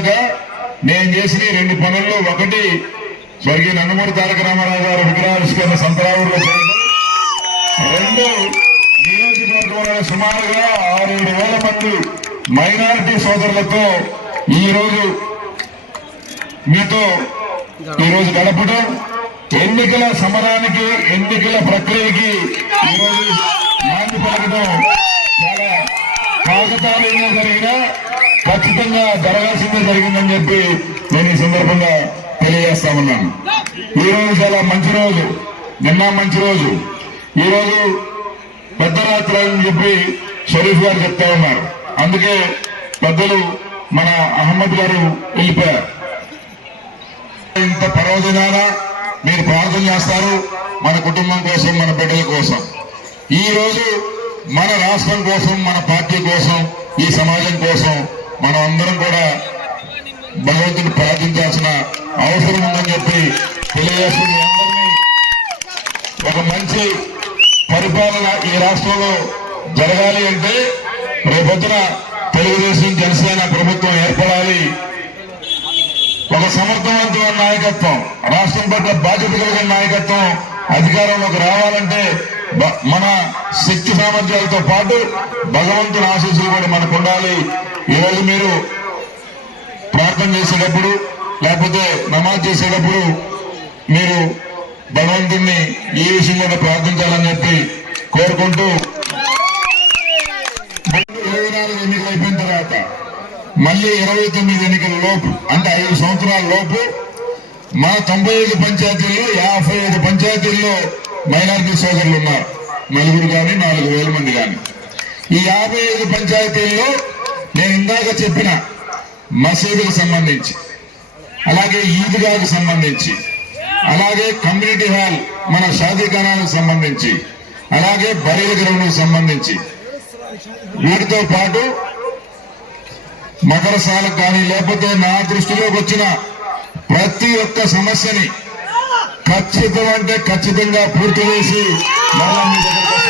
వచ్చాక నేను చేసిన 2 పనుల్లో ఒకటి స్వర్గీయ నందమూరి తారక రామారావు గారు విగ్రహావిష్కరణ సంతరావులో చేయడం, 2 నియోజకవర్గంలో సుమారుగా 6-7 వేల మంది మైనారిటీ సోదరులతో ఈరోజు మీతో ఈరోజు గడపడం, ఎన్నికల సమరానికి ఎన్నికల ప్రక్రియకి ఈరోజు నాంది పలకడం చాలా కాకతాళీయంగా జరిగినా ఖచ్చితంగా జరగాల్సిందే జరిగిందని చెప్పి నేను ఈ సందర్భంగా తెలియజేస్తా ఉన్నాను. ఈరోజు చాలా మంచి రోజు, నిన్న మంచి రోజు, ఈరోజు పెద్ద రాత్రి అని చెప్పి షరీఫ్ గారు చెప్తా ఉన్నారు. అందుకే పెద్దలు మన అహ్మద్ గారు వెళ్ళిపోయారు. ఇంత పర్వదినాన మీరు ప్రార్థన చేస్తారు మన కుటుంబం కోసం, మన బిడ్డల కోసం. ఈ రోజు మన రాష్ట్రం కోసం, మన పార్టీ కోసం, ఈ సమాజం కోసం మనం అందరం కూడా భగవంతుని ప్రార్థించాల్సిన అవసరం ఉందని చెప్పి తెలియజేస్తుంది. అందరినీ ఒక మంచి పరిపాలన ఈ రాష్ట్రంలో జరగాలి అంటే రేపొద్దున తెలుగుదేశం జనసేన ప్రభుత్వం ఏర్పడాలి. ఒక సమర్థవంతమైన నాయకత్వం, రాష్ట్రం పట్ల బాధ్యత కలిగిన నాయకత్వం అధికారంలోకి రావాలంటే మన శక్తి సామర్థ్యాలతో పాటు భగవంతుని ఆశీస్సులు కూడా మనకు ఉండాలి. ఈరోజు మీరు ప్రార్థన చేసేటప్పుడు లేకపోతే నమాజ్ చేసేటప్పుడు మీరు భగవంతుణ్ణి ఈ విషయం కూడా ప్రార్థించాలని చెప్పి కోరుకుంటూ 24 ఎన్నికలు అయిపోయిన తర్వాత మళ్ళీ 29 ఎన్నికల లోపు అంటే 5 సంవత్సరాల లోపు మన 95 పంచాయతీల్లో 55 పంచాయతీల్లో మైనారిటీ సోదరులు ఉన్నారు. 4 కానీ 4,000 మంది కానీ. ఈ 55 పంచాయతీల్లో నేను ఇందాక చెప్పిన మసీదుకు సంబంధించి, అలాగే ఈద్గాకు సంబంధించి, అలాగే కమ్యూనిటీ హాల్ మన షాదీఖానాలకు సంబంధించి, అలాగే బరీల గ్రౌండ్కు సంబంధించి, వీటితో పాటు మదరసాలకు కానీ లేకపోతే నా దృష్టిలోకి వచ్చిన ప్రతి ఒక్క సమస్యని ఖచ్చితంగా పూర్తి చేసి మళ్ళా మీ దగ్గరకు